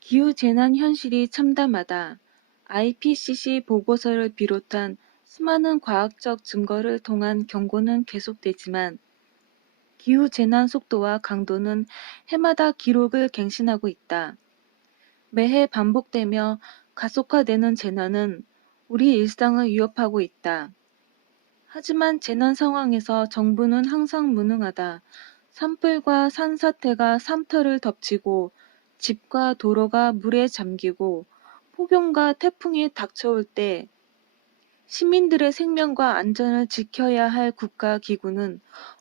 기후재난 현실이 참담하다. IPCC 보고서를 비롯한 수많은 과학적 증거를 통한 경고는 계속되지만 기후재난 속도와 강도는 해마다 기록을 갱신하고 있다. 매해 반복되며 가속화되는 재난은 우리 일상을 위협하고 있다. 하지만 재난 상황에서 정부는 항상 무능하다. 산불과 산사태가 삶터를 덮치고 집과 도로가 물에 잠기고 폭염과 태풍이 닥쳐올 때 시민들의 생명과 안전을 지켜야 할 국가기구는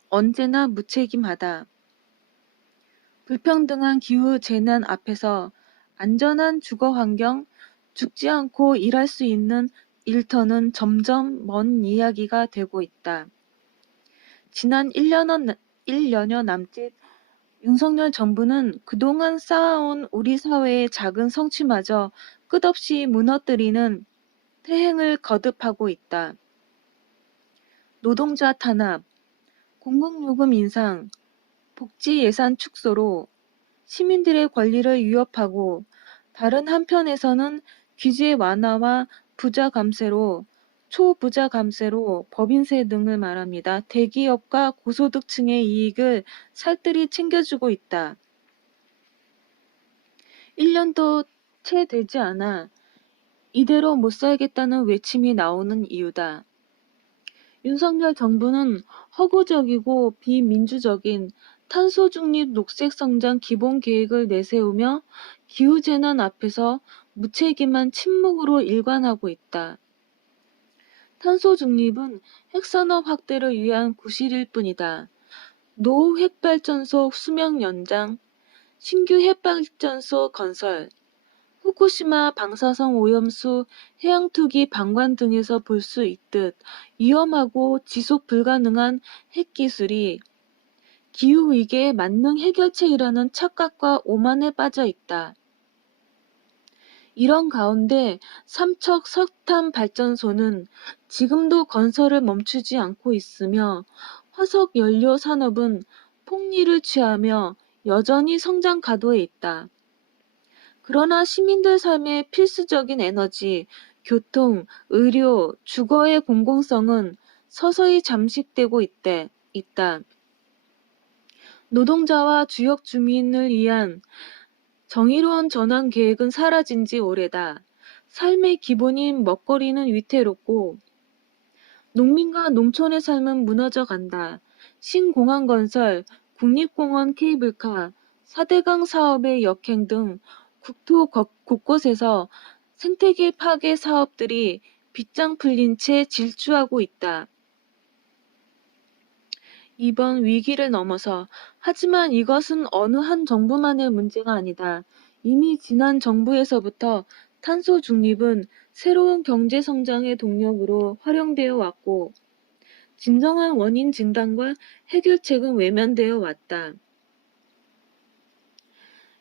언제나 무책임하다. 불평등한 기후 재난 앞에서 안전한 주거 환경, 죽지 않고 일할 수 있는 일터는 점점 먼 이야기가 되고 있다. 지난 1년여 남짓 윤석열 정부는 그동안 쌓아온 우리 사회의 작은 성취마저 끝없이 무너뜨리는 태행을 거듭하고 있다. 노동자 탄압, 공공요금 인상, 복지 예산 축소로 시민들의 권리를 위협하고 다른 한편에서는 규제 완화와 부자 감세로 초부자 감세로 법인세 등을 말합니다. 대기업과 고소득층의 이익을 살뜰히 챙겨주고 있다. 1년도 채 되지 않아 이대로 못 살겠다는 외침이 나오는 이유다. 윤석열 정부는 허구적이고 비민주적인 탄소중립 녹색성장 기본계획을 내세우며 기후재난 앞에서 무책임한 침묵으로 일관하고 있다. 탄소중립은 핵산업 확대를 위한 구실일 뿐이다. 노후 핵발전소 수명 연장, 신규 핵발전소 건설, 후쿠시마 방사성 오염수 해양 투기 방관 등에서 볼 수 있듯 위험하고 지속 불가능한 핵기술이 기후위기의 만능 해결책이라는 착각과 오만에 빠져 있다. 이런 가운데 삼척 석탄발전소는 지금도 건설을 멈추지 않고 있으며 화석연료 산업은 폭리를 취하며 여전히 성장 가도에 있다. 그러나 시민들 삶의 필수적인 에너지, 교통, 의료, 주거의 공공성은 서서히 잠식되고 있다. 노동자와 주역 주민을 위한 정의로운 전환 계획은 사라진 지 오래다. 삶의 기본인 먹거리는 위태롭고 농민과 농촌의 삶은 무너져 간다. 신공항 건설, 국립공원 케이블카, 4대강 사업의 역행 등 국토 곳곳에서 생태계 파괴 사업들이 빗장 풀린 채 질주하고 있다. 이번 위기를 넘어서 하지만 이것은 어느 한 정부만의 문제가 아니다. 이미 지난 정부에서부터 탄소 중립은 새로운 경제 성장의 동력으로 활용되어 왔고 진정한 원인 진단과 해결책은 외면되어 왔다.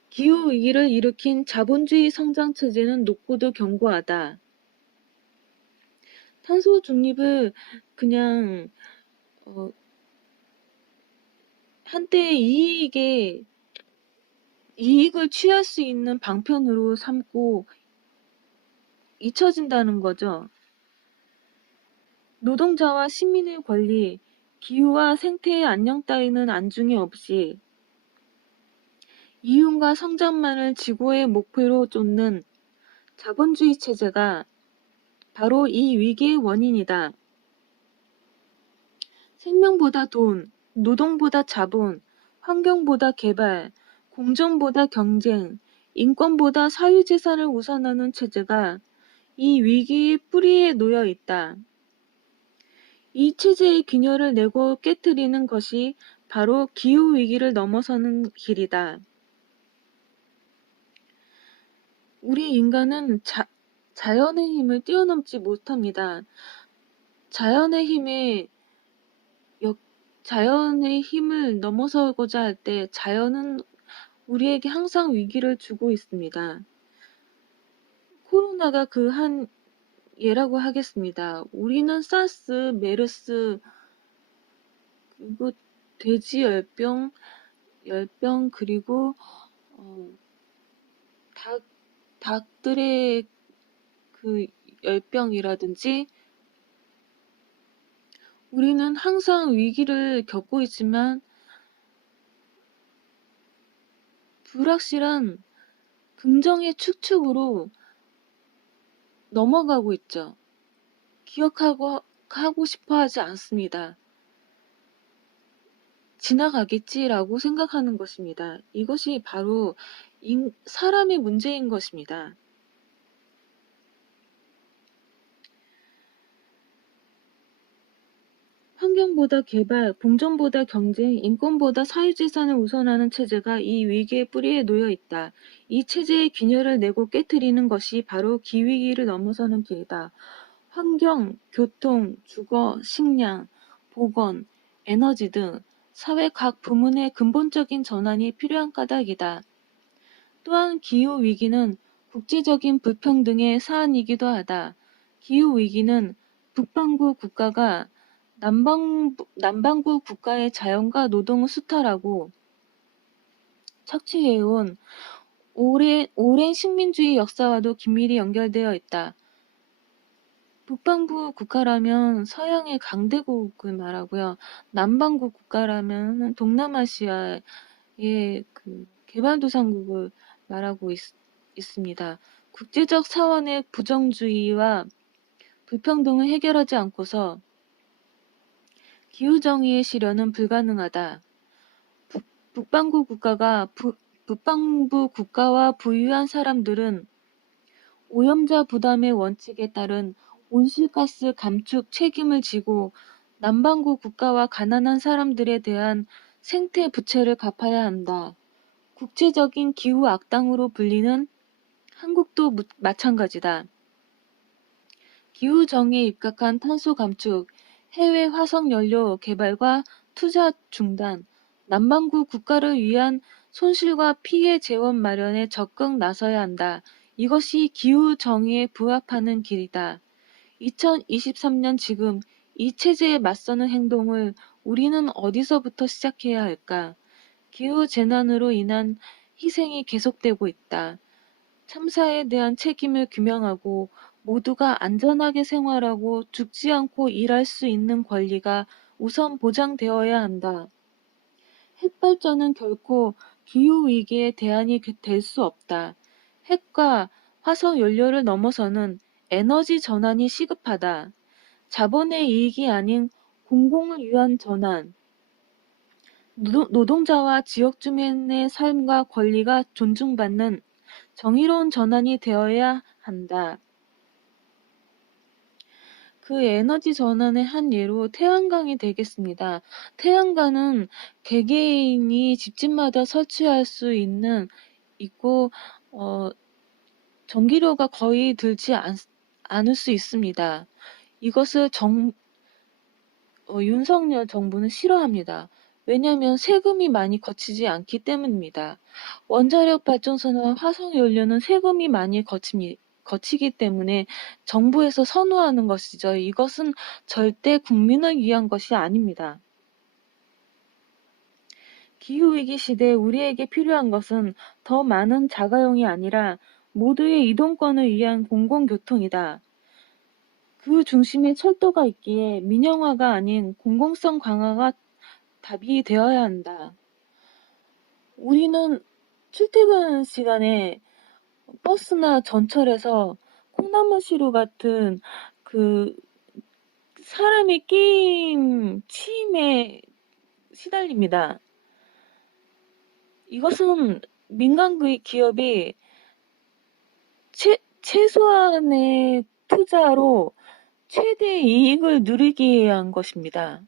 기후위기를 일으킨 자본주의 성장체제는 높고도 견고하다. 탄소 중립을 그냥 한때의 이익을 취할 수 있는 방편으로 삼고 잊혀진다는 거죠. 노동자와 시민의 권리, 기후와 생태의 안녕 따위는 안중에 없이 이윤과 성장만을 지구의 목표로 쫓는 자본주의 체제가 바로 이 위기의 원인이다. 생명보다 돈, 노동보다 자본, 환경보다 개발, 공정보다 경쟁, 인권보다 사유재산을 우선하는 체제가 이 위기의 뿌리에 놓여 있다. 이 체제의 균열을 내고 깨트리는 것이 바로 기후위기를 넘어서는 길이다. 우리 인간은 자연의 힘을 뛰어넘지 못합니다. 자연의 힘을 넘어서고자 할 때 자연은 우리에게 항상 위기를 주고 있습니다. 코로나가 그 한 예라고 하겠습니다. 우리는 사스, 메르스, 그리고 돼지 열병 그리고 닭들의 그 열병이라든지 우리는 항상 위기를 겪고 있지만 불확실한 긍정의 축축으로 넘어가고 있죠. 하고 싶어 하지 않습니다. 지나가겠지라고 생각하는 것입니다. 이것이 바로 사람의 문제인 것입니다. 환경보다 개발, 공정보다 경쟁, 인권보다 사회재산을 우선하는 체제가 이 위기의 뿌리에 놓여 있다. 이 체제의 균열을 내고 깨트리는 것이 바로 기위기를 넘어서는 길이다. 환경, 교통, 주거, 식량, 보건, 에너지 등 사회 각 부문의 근본적인 전환이 필요한 까닭이다. 또한 기후위기는 국제적인 불평등의 사안이기도 하다. 기후위기는 북반구 국가가 남반구 국가의 자연과 노동을 수탈하고 착취해온 오랜 식민주의 역사와도 긴밀히 연결되어 있다. 북반구 국가라면 서양의 강대국을 말하고요. 남반구 국가라면 동남아시아의 그 개발도상국을 말하고 있습니다. 국제적 차원의 부정주의와 불평등을 해결하지 않고서 기후정의의 실현은 불가능하다. 북반구 국가와 부유한 사람들은 오염자 부담의 원칙에 따른 온실가스 감축 책임을 지고 남반구 국가와 가난한 사람들에 대한 생태 부채를 갚아야 한다. 국제적인 기후 악당으로 불리는 한국도 마찬가지다. 기후정의에 입각한 탄소 감축, 해외 화석연료 개발과 투자 중단, 남반구 국가를 위한 손실과 피해 재원 마련에 적극 나서야 한다. 이것이 기후정의에 부합하는 길이다. 2023년 지금 이 체제에 맞서는 행동을 우리는 어디서부터 시작해야 할까? 기후재난으로 인한 희생이 계속되고 있다. 참사에 대한 책임을 규명하고 모두가 안전하게 생활하고 죽지 않고 일할 수 있는 권리가 우선 보장되어야 한다. 핵발전은 결코 기후위기의 대안이 될 수 없다. 핵과 화석 연료를 넘어서는 에너지 전환이 시급하다. 자본의 이익이 아닌 공공을 위한 전환. 노동자와 지역 주민의 삶과 권리가 존중받는 정의로운 전환이 되어야 한다. 그 에너지 전환의 한 예로 태양광이 되겠습니다. 태양광은 개개인이 집집마다 설치할 수 있고 전기료가 거의 들지 않을 수 있습니다. 이것을 윤석열 정부는 싫어합니다. 왜냐하면 세금이 많이 거치지 않기 때문입니다. 원자력 발전소나 화석연료는 세금이 많이 거치기 때문에 정부에서 선호하는 것이죠. 이것은 절대 국민을 위한 것이 아닙니다. 기후위기 시대에 우리에게 필요한 것은 더 많은 자가용이 아니라 모두의 이동권을 위한 공공교통이다. 그 중심에 철도가 있기에 민영화가 아닌 공공성 강화가 답이 되어야 한다. 우리는 출퇴근 시간에 버스나 전철에서 콩나물시루 같은 그 사람의 끼임, 치임에 시달립니다. 이것은 민간 기업이 최소한의 투자로 최대 이익을 누리기 위한 것입니다.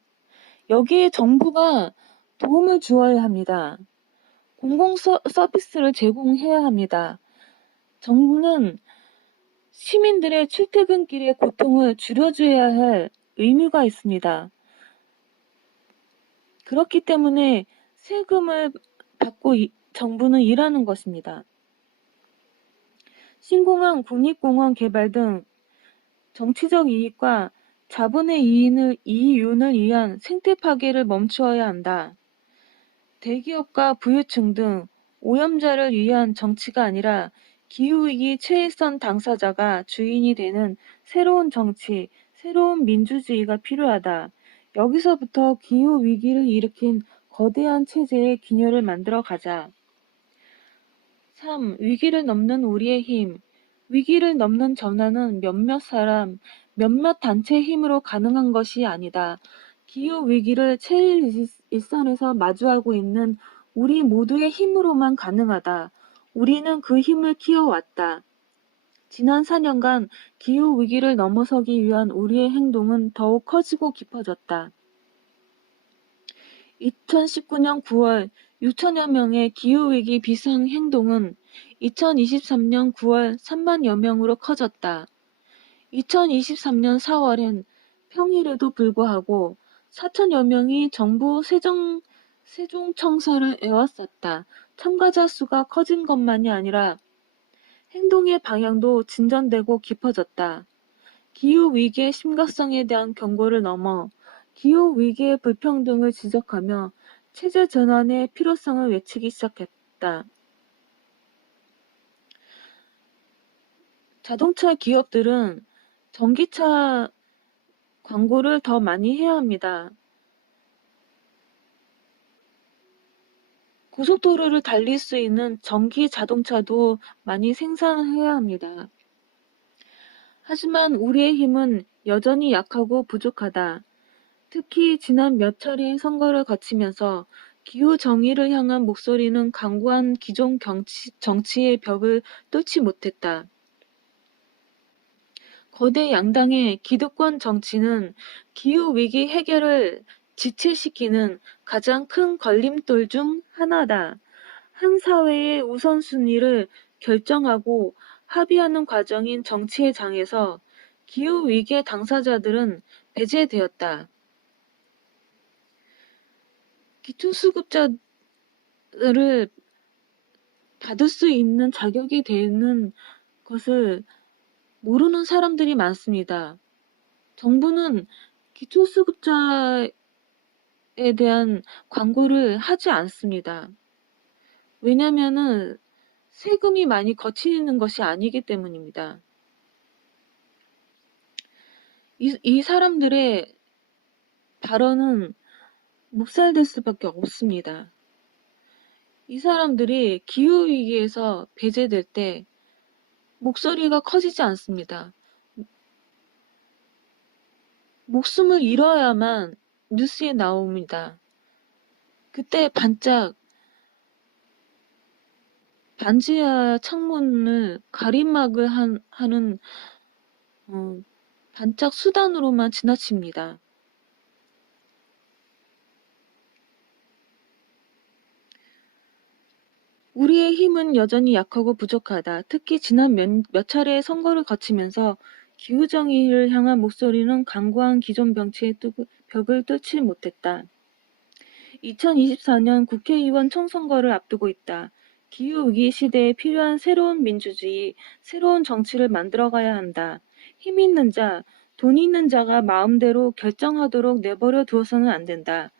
여기에 정부가 도움을 주어야 합니다. 공공 서비스를 제공해야 합니다. 정부는 시민들의 출퇴근길의 고통을 줄여줘야 할 의무가 있습니다. 그렇기 때문에 세금을 받고 정부는 일하는 것입니다. 신공항, 국립공원 개발 등 정치적 이익과 자본의 이윤을 위한 생태 파괴를 멈추어야 한다. 대기업과 부유층 등 오염자를 위한 정치가 아니라 기후위기 최일선 당사자가 주인이 되는 새로운 정치, 새로운 민주주의가 필요하다. 여기서부터 기후위기를 일으킨 거대한 체제의 균열을 만들어 가자. 3. 위기를 넘는 우리의 힘. 위기를 넘는 전환은 몇몇 사람, 몇몇 단체의 힘으로 가능한 것이 아니다. 기후위기를 최일선에서 마주하고 있는 우리 모두의 힘으로만 가능하다. 우리는 그 힘을 키워왔다. 지난 4년간 기후위기를 넘어서기 위한 우리의 행동은 더욱 커지고 깊어졌다. 2019년 9월 6천여 명의 기후위기 비상행동은 2023년 9월 3만여 명으로 커졌다. 2023년 4월엔 평일에도 불구하고 4천여 명이 정부 세종청사를 에워쌌다. 참가자 수가 커진 것만이 아니라 행동의 방향도 진전되고 깊어졌다. 기후위기의 심각성에 대한 경고를 넘어 기후위기의 불평등을 지적하며 체제 전환의 필요성을 외치기 시작했다. 자동차 기업들은 전기차 광고를 더 많이 해야 합니다. 고속도로를 달릴 수 있는 전기 자동차도 많이 생산해야 합니다. 하지만 우리의 힘은 여전히 약하고 부족하다. 특히 지난 몇 차례의 선거를 거치면서 기후 정의를 향한 목소리는 강구한 기존 정치의 벽을 뚫지 못했다. 거대 양당의 기득권 정치는 기후위기 해결을 지체시키는 가장 큰 걸림돌 중 하나다. 한 사회의 우선순위를 결정하고 합의하는 과정인 정치의 장에서 기후위기의 당사자들은 배제되었다. 기초수급자를 받을 수 있는 자격이 되는 것을 모르는 사람들이 많습니다. 정부는 기초수급자에 대한 광고를 하지 않습니다. 왜냐하면 세금이 많이 거치는 것이 아니기 때문입니다. 이 사람들의 발언은 묵살될 수밖에 없습니다. 이 사람들이 기후위기에서 배제될 때 목소리가 커지지 않습니다. 목숨을 잃어야만 뉴스에 나옵니다. 그때 반짝 반지하 창문을 가림막을 하는 반짝 수단으로만 지나칩니다. 우리의 힘은 여전히 약하고 부족하다. 특히 지난 몇 차례의 선거를 거치면서 기후정의를 향한 목소리는 강고한 기존 정치의 벽을 뚫지 못했다. 2024년 국회의원 총선거를 앞두고 있다. 기후위기 시대에 필요한 새로운 민주주의, 새로운 정치를 만들어가야 한다. 힘 있는 자, 돈 있는 자가 마음대로 결정하도록 내버려 두어서는 안 된다.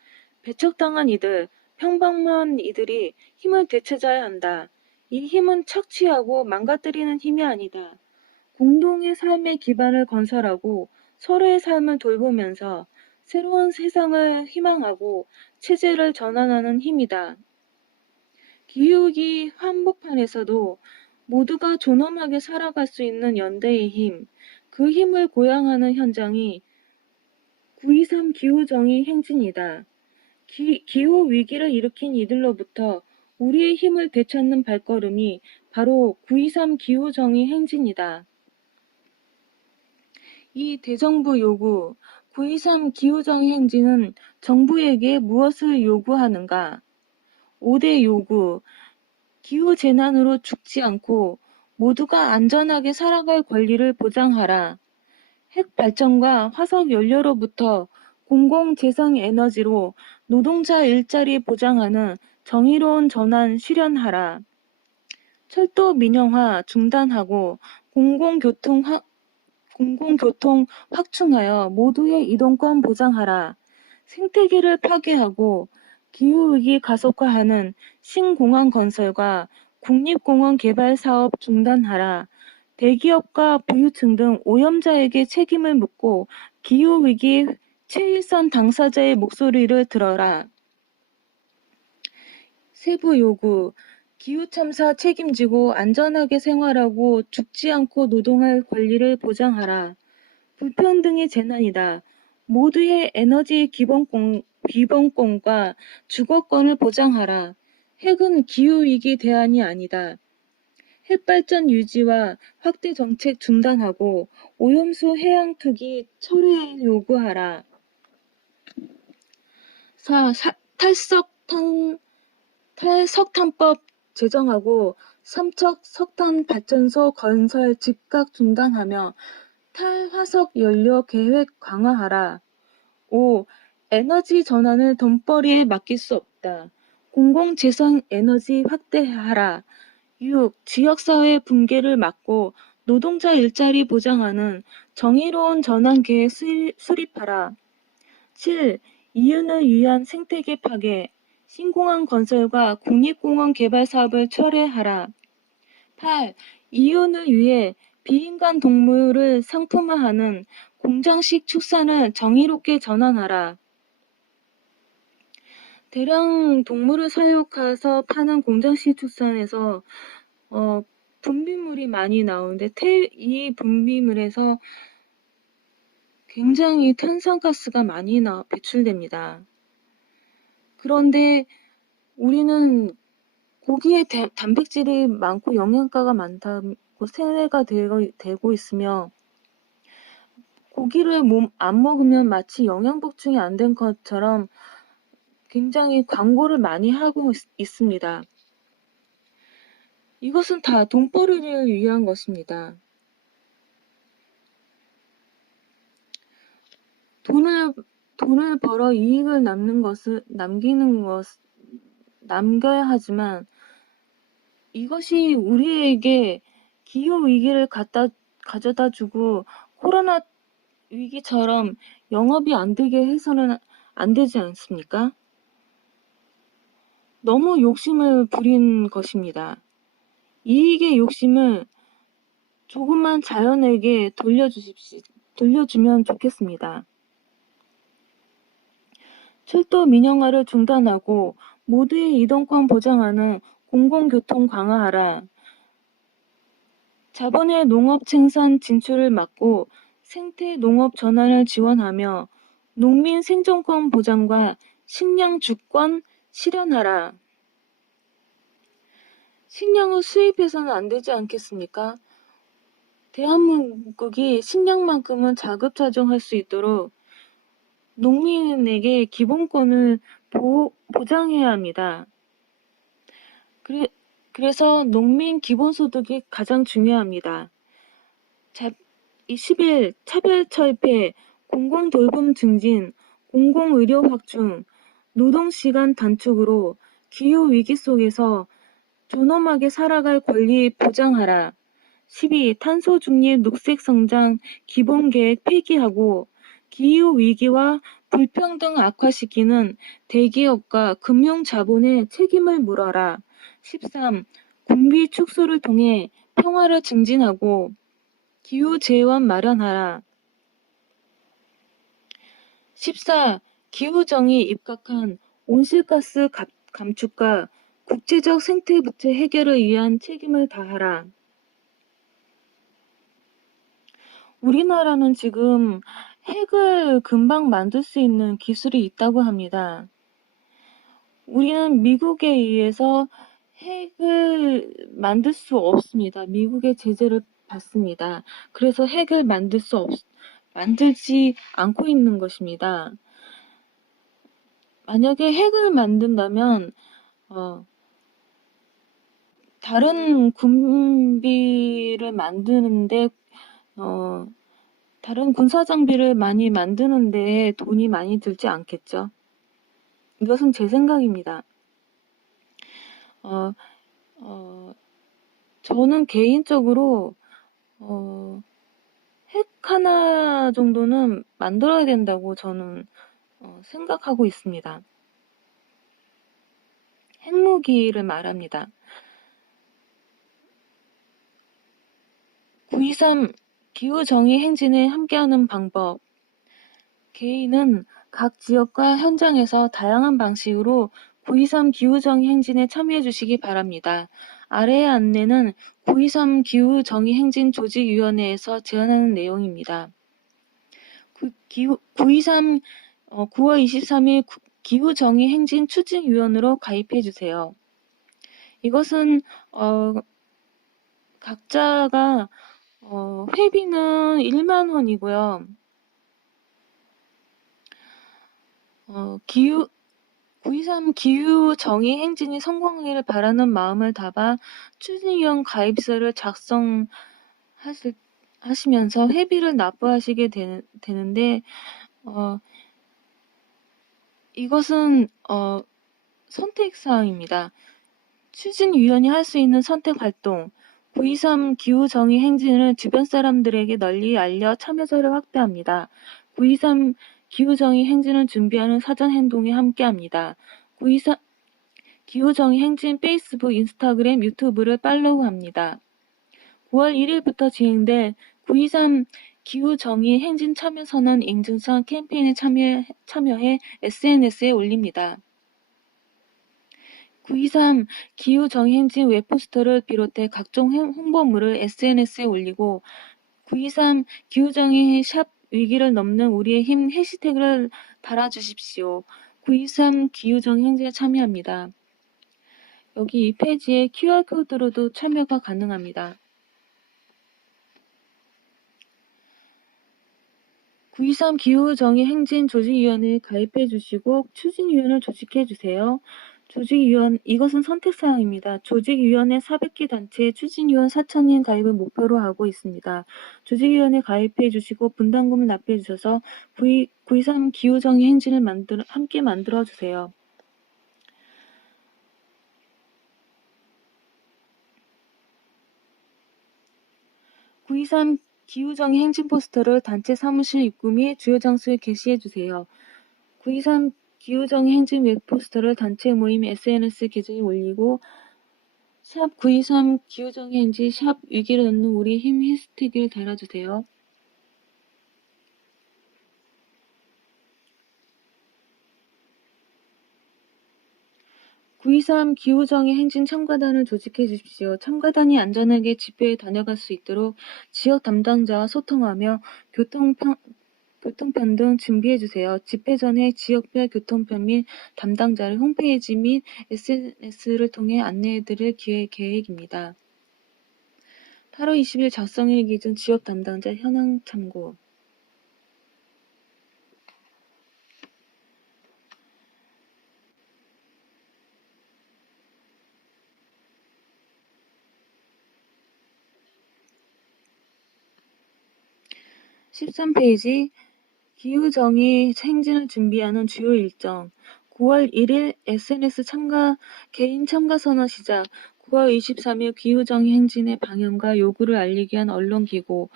배척당한 이들, 평범한 이들이 힘을 되찾아야 한다. 이 힘은 착취하고 망가뜨리는 힘이 아니다. 공동의 삶의 기반을 건설하고 서로의 삶을 돌보면서 새로운 세상을 희망하고 체제를 전환하는 힘이다. 기후위기 한복판에서도 모두가 존엄하게 살아갈 수 있는 연대의 힘, 그 힘을 고양하는 현장이 9.23 기후정의 행진이다. 기후위기를 일으킨 이들로부터 우리의 힘을 되찾는 발걸음이 바로 9.23 기후정의 행진이다. 이 대정부 요구, 9.23 기후정의 행진은 정부에게 무엇을 요구하는가? 5대 요구, 기후재난으로 죽지 않고 모두가 안전하게 살아갈 권리를 보장하라. 핵발전과 화석연료로부터 공공재생에너지로 노동자 일자리 보장하는 정의로운 전환 실현하라. 철도 민영화 중단하고 공공교통 확충하여 모두의 이동권 보장하라. 생태계를 파괴하고 기후위기 가속화하는 신공항 건설과 국립공원 개발 사업 중단하라. 대기업과 부유층 등 오염자에게 책임을 묻고 기후위기 최일선 당사자의 목소리를 들어라. 세부 요구. 기후참사 책임지고 안전하게 생활하고 죽지 않고 노동할 권리를 보장하라. 불평등이 재난이다. 모두의 에너지 기본권과 주거권을 보장하라. 핵은 기후위기 대안이 아니다. 핵발전 유지와 확대 정책 중단하고 오염수 해양 투기 철회 요구하라. 4. 탈석탄법 제정하고 삼척 석탄 발전소 건설 즉각 중단하며 탈화석 연료 계획 강화하라. 5. 에너지 전환을 돈벌이에 맡길 수 없다. 공공재생 에너지 확대하라. 6. 지역사회 붕괴를 막고 노동자 일자리 보장하는 정의로운 전환 계획 수립하라. 7. 이윤을 위한 생태계 파괴, 신공항 건설과 국립공원 개발 사업을 철회하라. 8. 이윤을 위해 비인간 동물을 상품화하는 공장식 축산을 정의롭게 전환하라. 대량 동물을 사육해서 파는 공장식 축산에서 분비물이 많이 나오는데 이 분비물에서 굉장히 탄산가스가 많이 배출됩니다. 그런데 우리는 고기에 단백질이 많고 영양가가 많다고 세뇌가 되고 있으며 고기를 안 먹으면 마치 영양 보충이 안 된 것처럼 굉장히 광고를 많이 하고 있습니다. 이것은 다 돈벌이를 위한 것입니다. 돈을 벌어 이익을 남겨야 하지만 이것이 우리에게 기후 위기를 가져다 주고 코로나 위기처럼 영업이 안 되게 해서는 안 되지 않습니까? 너무 욕심을 부린 것입니다. 이익의 욕심을 조금만 자연에게 돌려주면 좋겠습니다. 철도 민영화를 중단하고 모두의 이동권 보장하는 공공교통 강화하라. 자본의 농업 생산 진출을 막고 생태 농업 전환을 지원하며 농민 생존권 보장과 식량 주권 실현하라. 식량을 수입해서는 안 되지 않겠습니까? 대한민국이 식량만큼은 자급자족할 수 있도록 농민에게 기본권을 보장해야 합니다. 그래서 농민 기본소득이 가장 중요합니다. 20일 차별철폐, 공공돌봄 증진, 공공의료 확충, 노동시간 단축으로 기후위기 속에서 존엄하게 살아갈 권리 보장하라. 12. 탄소중립 녹색성장 기본계획 폐기하고 기후위기와 불평등 악화시키는 대기업과 금융자본의 책임을 물어라. 13. 군비 축소를 통해 평화를 증진하고 기후재원 마련하라. 14. 기후정의 입각한 온실가스 감축과 국제적 생태부채 해결을 위한 책임을 다하라. 우리나라는 지금 핵을 금방 만들 수 있는 기술이 있다고 합니다. 우리는 미국에 의해서 핵을 만들 수 없습니다. 미국의 제재를 받습니다. 그래서 핵을 만들지 않고 있는 것입니다. 만약에 핵을 만든다면 다른 군비를 만드는데 다른 군사 장비를 많이 만드는데 돈이 많이 들지 않겠죠. 이것은 제 생각입니다. 저는 개인적으로 핵 하나 정도는 만들어야 된다고 저는 생각하고 있습니다. 핵무기를 말합니다. 9.23 기후정의 행진에 함께하는 방법. 개인은 각 지역과 현장에서 다양한 방식으로 9.23 기후정의 행진에 참여해 주시기 바랍니다. 아래의 안내는 9.23 기후정의 행진 조직위원회에서 제안하는 내용입니다. 9.23 9월 23일 기후정의 행진 추진위원으로 가입해 주세요. 이것은 각자가 회비는 1만 원이고요. 9.23 기후정의 행진이 성공하기를 바라는 마음을 담아 추진위원 가입서를 작성하시면서 회비를 납부하시게 되는데 이것은 선택사항입니다. 추진위원이 할 수 있는 선택활동 9.23 기후정의 행진을 주변 사람들에게 널리 알려 참여자를 확대합니다. 9.23 기후정의 행진을 준비하는 사전행동에 함께합니다. 9.23 기후정의 행진 페이스북, 인스타그램, 유튜브를 팔로우합니다. 9월 1일부터 진행될 9.23 기후정의 행진 참여선언 인증성 캠페인에 참여해 SNS에 올립니다. 9.23 기후정의 행진 웹포스터를 비롯해 각종 홍보물을 SNS에 올리고 9.23 기후정의 샵 위기를 넘는 우리의 힘 해시태그를 달아주십시오. 9.23 기후정의 행진에 참여합니다. 여기 이 페이지에 QR코드로도 참여가 가능합니다. 9.23 기후정의 행진 조직위원회에 가입해 주시고 추진위원을 조직해 주세요. 이것은 선택사항입니다. 조직위원회 400개 단체에 추진위원 4,000인 가입을 목표로 하고 있습니다. 조직위원회 가입해 주시고 분담금을 납부해 주셔서 9.23 기후정의 행진을 함께 만들어 주세요. (9.23) 기후정의 행진 포스터를 단체 사무실 입구 및 주요 장소에 게시해 주세요. 9.23 기후정의 행진 웹포스터를 단체 모임 SNS 계정에 올리고 샵 9.23 기후정의 행진 샵 위기를 넘는 우리 힘 해시태그를 달아주세요. (9.23) 기후정의 행진 참가단을 조직해 주십시오. 참가단이 안전하게 집회에 다녀갈 수 있도록 지역 담당자와 소통하며 교통편 등 준비해 주세요. 집회 전에 지역별 교통편 및 담당자를 홈페이지 및 SNS를 통해 안내해 드릴 계획입니다. 8월 20일 작성일 기준 지역 담당자 현황 참고. (13페이지) 기후정의 행진을 준비하는 주요 일정 9월 1일 SNS 개인 참가 선언 시작 9월 23일 기후정의 행진의 방향과 요구를 알리기 위한 언론기고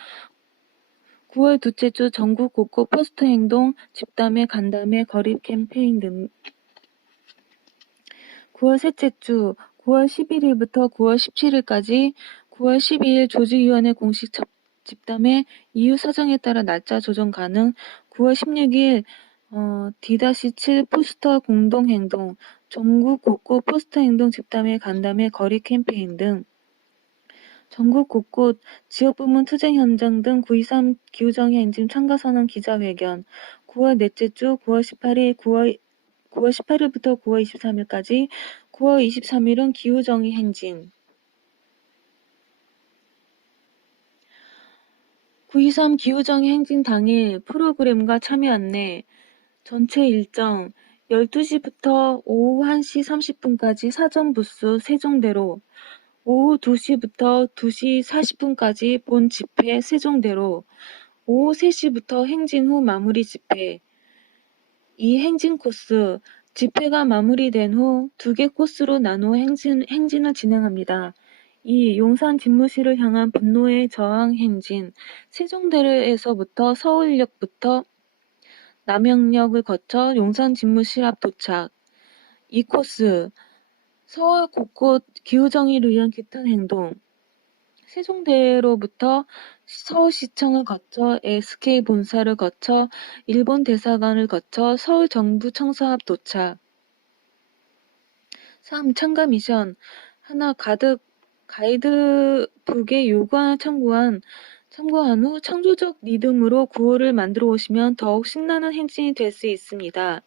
9월 둘째 주 전국 곳곳 포스터 행동, 집담회, 간담회, 거리 캠페인 등 9월 셋째 주 9월 11일부터 9월 17일까지 9월 12일 조직위원회 공식 집담회 이후 사정에 따라 날짜 조정 가능 9월 16일 D-7 포스터 공동행동 전국 곳곳 포스터 행동 집담회 간담회 거리 캠페인 등 전국 곳곳 지역부문 투쟁 현장 등 9.23 기후정의 행진 참가선언 기자회견 9월 넷째 주 9월 18일부터 9월 23일까지 9월 23일은 기후정의 행진 9.23 기후정의 행진 당일 프로그램과 참여 안내 전체 일정 12시부터 오후 1시 30분까지 사전 부스 세종대로 오후 2시부터 2시 40분까지 본 집회 세종대로 오후 3시부터 행진 후 마무리 집회 이 행진 코스 집회가 마무리된 후 2개 코스로 나누어 행진을 진행합니다. 2. 용산 집무실을 향한 분노의 저항 행진 세종대로에서부터 서울역부터 남영역을 거쳐 용산 집무실 앞 도착 2코스 서울 곳곳 기후정의를 위한 규탄 행동 세종대로부터 서울시청을 거쳐 SK 본사를 거쳐 일본 대사관을 거쳐 서울 정부 청사 앞 도착. 3. 참가 미션. 하나 가이드북에 요구안을 참고한 후 창조적 리듬으로 구호를 만들어 오시면 더욱 신나는 행진이 될 수 있습니다.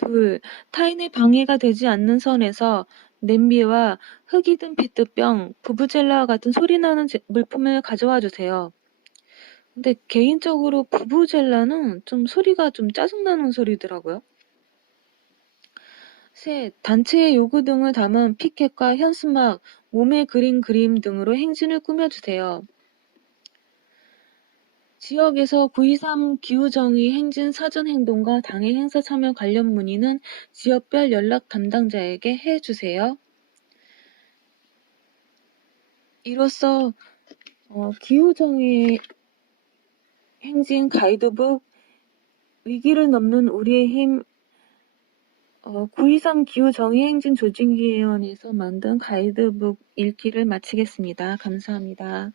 2. 타인의 방해가 되지 않는 선에서 냄비와 흙이 든 페트병, 부부젤라와 같은 소리나는 물품을 가져와 주세요. 근데 개인적으로 부부젤라는 좀 소리가 좀 짜증나는 소리더라고요. 3. 단체의 요구 등을 담은 피켓과 현수막, 몸에 그린 그림 등으로 행진을 꾸며주세요. 지역에서 9.23 기후정의 행진 사전행동과 당일 행사 참여 관련 문의는 지역별 연락 담당자에게 해주세요. 이로써 기후정의 행진 가이드북 위기를 넘는 우리의 힘 9.23 기후정의 행진 조직위원회에서 만든 가이드북 읽기를 마치겠습니다. 감사합니다.